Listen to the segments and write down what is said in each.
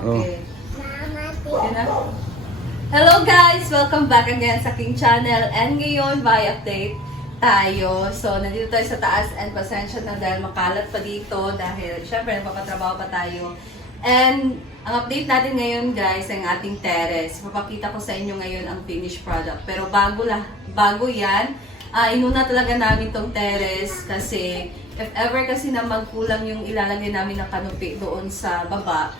Okay. Yun na. Hello guys! Welcome back again sa aking channel. And ngayon, by update tayo. So, nandito tayo sa taas and pasensya na dahil makalat pa dito dahil syempre nagpapatrabaho pa tayo. And ang update natin ngayon guys, ang ating terrace. Papakita ko sa inyo ngayon ang finished product. Pero bago yan, inuna talaga namin tong terrace kasi if ever kasi na magkulang yung ilalagay namin ng kanupi doon sa baba,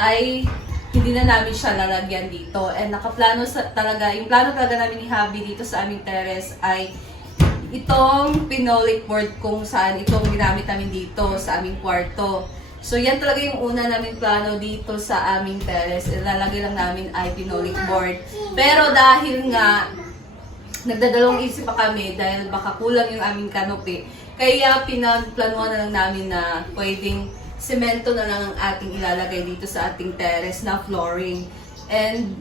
ay hindi na namin siya lalagyan dito. And nakaplano talaga, yung plano talaga namin ni Javi dito sa aming terrace ay itong pinolik board kung saan itong ginamit namin dito sa aming kwarto. So yan talaga yung una naming plano dito sa aming terrace. Ilalagay lang namin ay pinolik board. Pero dahil nga nagdadalawang isip pa kami dahil baka kulang yung aming canopy, kaya pinagplanuhan na lang namin na pwedeng semento na lang ang ating ilalagay dito sa ating terrace na flooring. And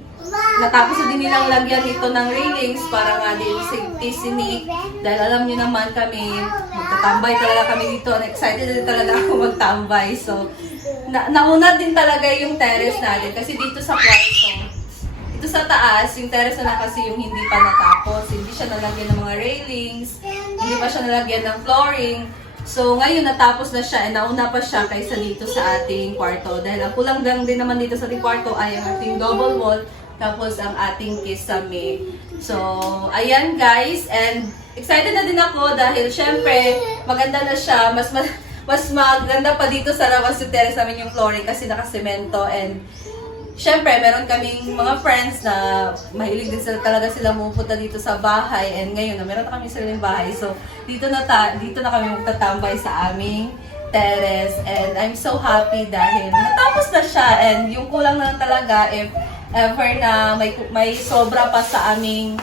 natapos na din nilang lagyan ito ng railings para nga din safety sinik. Dahil alam nyo naman kami, magtatambay talaga kami dito. And excited din talaga ako magtambay. So, nauna din talaga yung terrace natin. Kasi dito sa kwarto, dito sa taas, yung terrace na lang kasi yung hindi pa natapos. Hindi siya nalagyan ng mga railings. Hindi pa siya nalagyan ng flooring. So, ngayon natapos na siya and nauna pa siya kaysa dito sa ating kwarto. Dahil ang kulang lang din naman dito sa ating kwarto ay ang ating double wall tapos ang ating kisame. So, ayan guys. And excited na din ako dahil syempre maganda na siya. Mas maganda pa dito sa labas yung terrace namin yung flooring kasi nakasemento. And syempre, meron kaming mga friends na mahilig din talaga sila pupunta dito sa bahay. And ngayon, meron na kami sariling bahay. So, dito na kami magtatambay sa aming terrace. And I'm so happy dahil natapos na siya. And yung kulang na lang talaga, if ever na may sobra pa sa aming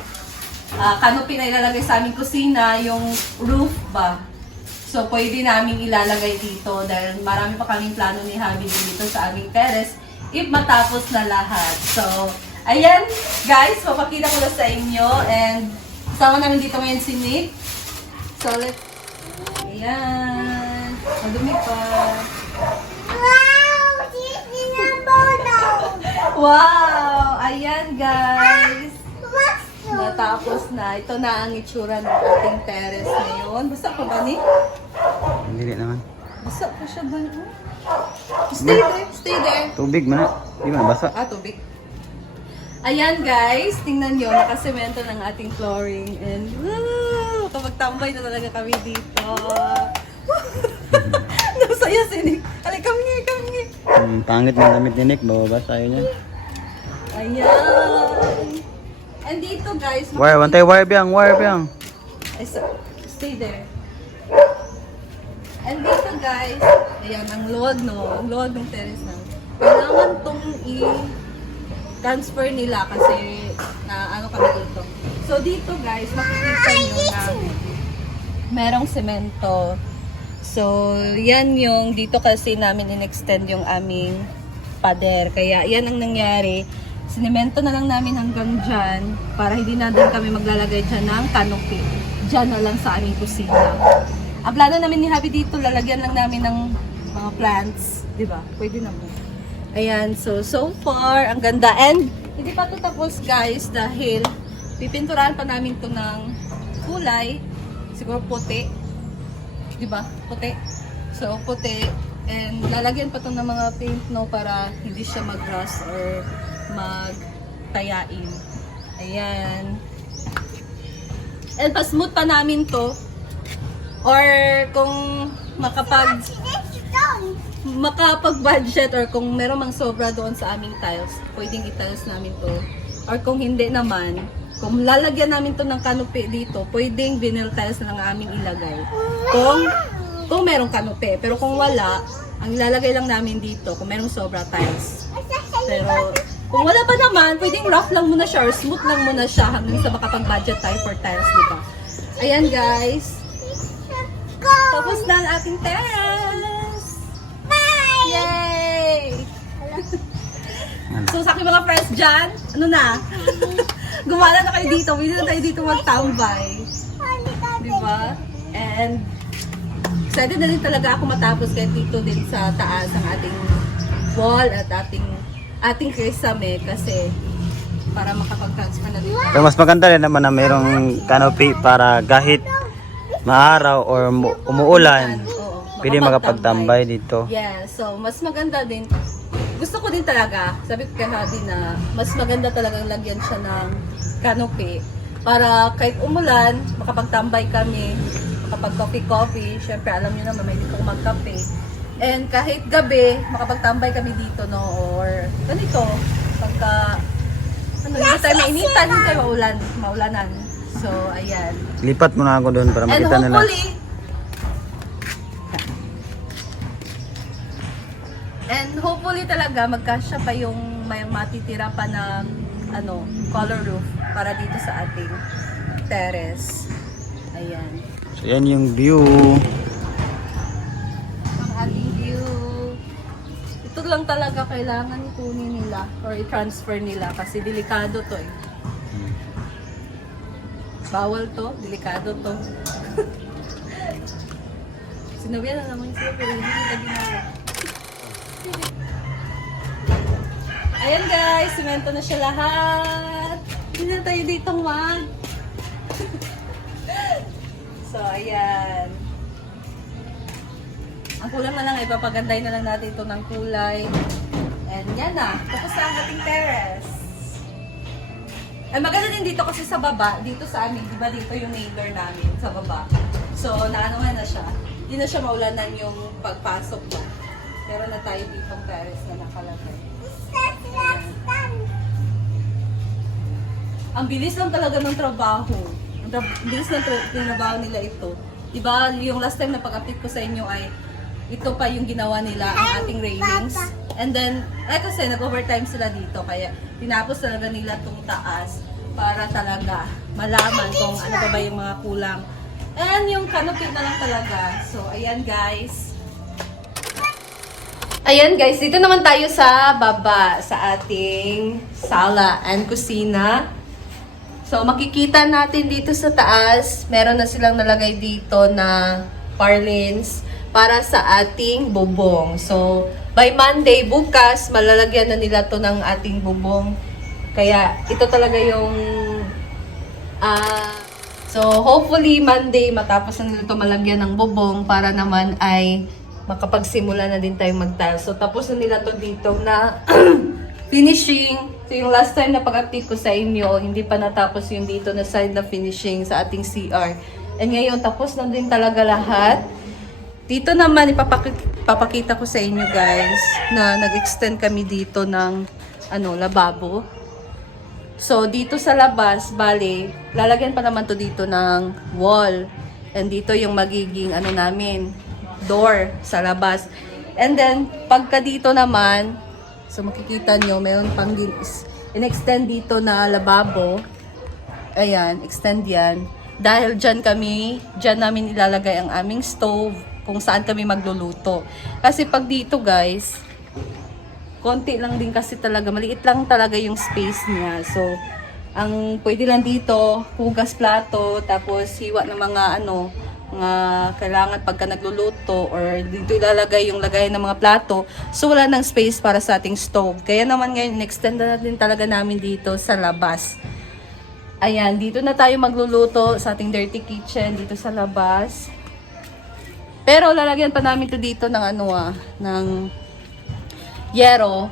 canopy na ilalagay sa aming kusina, yung roof ba. So, pwede namin ilalagay dito dahil marami pa kaming plano ni Javi dito sa aming terrace if matapos na lahat. So, ayan guys, papakita ko na sa inyo and kasama namin dito ngayon si Nick. So, ayan. Madumi pa. Wow! Wow! Ayan guys. Natapos na. Ito na ang itsura ng ating terrace ngayon. Basta pa ba, Nick? Hindi naman. Basta pa siya ba? Stay there. Stay there. Tubig man. Di ba basa? Tubig. Ayan guys, tingnan nyo, nakasemento ng ating flooring. And woo! Kapagtambay na talaga kami dito. Nasaya si Nick. Alay, kami. Pangit ng damit ni Nick. Bababasa yun yan. Ayan. And dito guys, Wire, wantay wire biyang. Ay, stay there. And dito guys, ayan, ang luwag ng terrace na. Kailangan tong i-transfer nila kasi na ano kami dito. So dito guys, makikita nyo na merong semento. So yan yung dito kasi namin in-extend yung aming pader. Kaya yan ang nangyari. Sinemento na lang namin hanggang dyan para hindi na din kami maglalagay dyan ng canopy. Dyan na lang sa aming kusina. Ang plano namin ni Javi dito, lalagyan lang namin ng mga plants. Diba? Pwede naman. Ayan, so far, ang ganda. And hindi pa ito tapos guys dahil pipinturahan pa namin ito ng kulay. Siguro puti. Diba? Puti. So, puti. And lalagyan pa ito ng mga paint no para hindi siya mag-rust or magtayain. Ayan. And pa-smooth pa namin to. Or kung makapag-budget or kung meron mang sobra doon sa aming tiles, pwedeng i-tiles namin to. Or kung hindi naman, kung lalagyan namin to ng canopy dito, pwedeng vinyl tiles na lang aming ilagay. Kung merong canopy. Pero kung wala, ang ilalagay lang namin dito kung merong sobra tiles. Pero kung wala pa naman, pwedeng rough lang muna siya or smooth lang muna siya hanggang sa makapag-budget tayo for tiles, diba? Ayan guys. Tapos na ang ating terrace! Bye! Yay! So sa aking mga friends dyan, ano na? Gumala na kayo dito. Pwede na tayo dito magtambay. Diba? And excited na din talaga ako matapos kahit dito din sa taas ang ating wall at ating ating kisame kasi para makapag-transfer na dito. Pero mas maganda rin naman na mayroong canopy para kahit maaraw or umuulan, Oo, pwede makapagtambay dito. Yeah, so mas maganda din. Gusto ko din talaga, sabi ko kay Hadi na mas maganda talagang lagyan siya ng canopy para kahit umulan, makapagtambay kami, makapag-coffee. Syempre, alam niyo naman, may dito magkape. And kahit gabi, makapagtambay kami dito, no? Or ganito, pagka, hindi tayo mainitan, hindi tayo maulanan. So, ayan. Lipat mo na ako doon para And makita nila. hopefully talaga magkasya pa yung may matitira pa ng color roof para dito sa ating terrace. Ayan. So yan yung view. Ang ating view. Ito lang talaga kailangan kunin nila or i-transfer nila kasi delikado to eh. Bawal to, delikado to. Sinabihan na naman siya pero hindi nila ginawa. Ayan guys, simento na siya lahat. Hindi na tayo dito mag. So ayan. Ang kulang na lang, ipapaganday na lang natin ito ng kulay. And yan na, tapos na ang ating terrace. Ay maganda din dito kasi sa baba, dito sa amin, di ba dito yung neighbor namin sa baba. So naano na siya, hindi na siya maulanan yung pagpasok mo. Meron na tayo ditong terrace na nakalagay. Ang bilis lang talaga ng trabaho. Ang bilis ng trabaho nila ito. Diba, yung last time na pag-update ko sa inyo ay ito pa yung ginawa nila, ang ating railings. And then, kasi nag-overtime sila dito. Kaya tinapos talaga nila itong taas para talaga malaman kung ano pa ba yung mga kulang. And yung canopy na lang talaga. So, ayan guys. Ayan guys, dito naman tayo sa baba sa ating sala and kusina. So makikita natin dito sa taas, meron na silang nalagay dito na parlins para sa ating bubong. So by Monday, bukas, malalagyan na nila to ng ating bubong. Kaya ito talaga yung so hopefully Monday matapos na nila to malagyan ng bubong para naman ay makapagsimula na din tayong mag-tile. So, tapos na nila to dito na finishing. So, yung last time na pag-update ko sa inyo, hindi pa natapos yung dito na side na finishing sa ating CR. And ngayon, tapos na din talaga lahat. Dito naman, ipapakita ko sa inyo guys, na nag-extend kami dito ng lababo. So, dito sa labas, bale, lalagyan pa naman to dito ng wall. And dito yung magiging namin, door sa labas. And then, pagka dito naman, so makikita nyo, mayroon pang in-extend dito na lababo. Ayan, extend yan. Dahil dyan namin ilalagay ang aming stove kung saan kami magluluto. Kasi pag dito guys, konti lang din kasi talaga, maliit lang talaga yung space niya. So, ang pwede lang dito, hugas plato, tapos hiwa ng mga kailangan pagka nagluluto or dito ilalagay yung lagay ng mga plato. So wala nang space para sa ating stove. Kaya naman ngayon, extend na din talaga namin dito sa labas. Ayan, dito na tayo magluluto sa ating dirty kitchen dito sa labas. Pero lalagyan pa namin to dito ng ng yero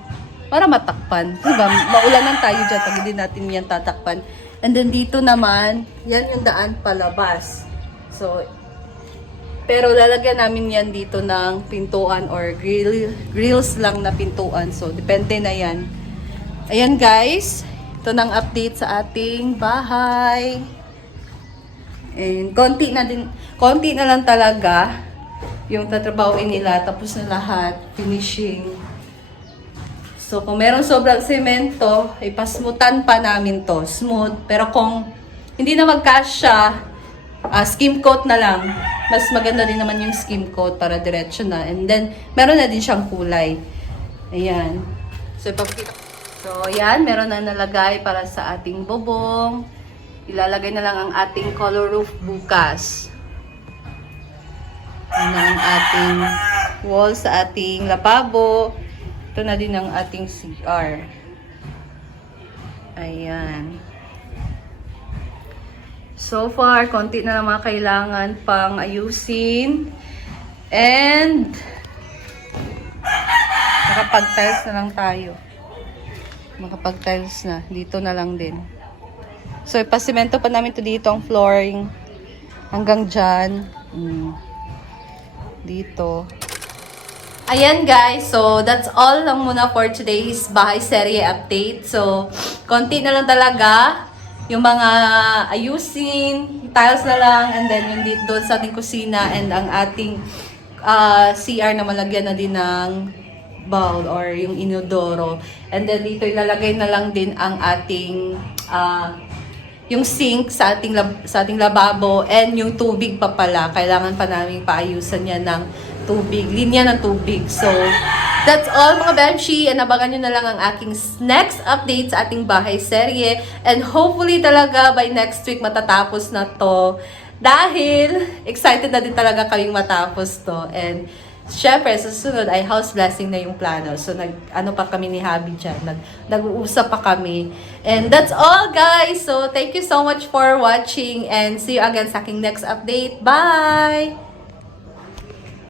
para matakpan. Diba? Maulanan tayo dyan pag hindi natin yan tatakpan. And then dito naman, yan yung daan palabas. So, pero lalagyan namin yan dito ng pintuan or grills lang na pintuan. So, depende na yan. Ayan guys, ito nang update sa ating bahay. And konti na lang talaga yung tatrabahoin nila. Tapos na lahat, finishing. So, kung meron sobrang semento, ipasmutan pa namin to. Smooth. Pero kung hindi na magkasya, skim coat na lang. Mas maganda din naman yung skim coat para diretso na. And then, meron na din siyang kulay. Ayan. So, yan. Meron na nalagay para sa ating bubong. Ilalagay na lang ang ating color roof bukas. Yan ang ating wall sa ating lababo. Ito na din ang ating CR. Ayan. So far, konti na lang mga kailangan pang ayusin. And makapag-tiles na lang tayo. Makapag-tiles na. Dito na lang din. So, ipasimento pa namin to dito ang flooring. Hanggang dyan. Dito. Ayan guys, so that's all lang muna for today's bahay serye update. So, konti na lang talaga yung mga ayusin, tiles na lang, and then yung dito doon sa ating kusina and ang ating CR na malagyan na din ng bowl or yung inodoro. And then dito ilalagay na lang din ang ating yung sink sa ating lababo and yung tubig pa pala. Kailangan pa namin paayusan yan ng tubig, linya ng tubig. So, that's all mga Bemshi. And abangan nyo na lang ang aking next update sa ating bahay serye. And hopefully talaga by next week matatapos na to. Dahil excited na din talaga kaming matapos to. And syempre, sa susunod ay house blessing na yung plano. So, ano pa kami ni Habi dyan. Nag-uusap pa kami. And that's all, guys. So, thank you so much for watching. And see you again sa aking next update. Bye!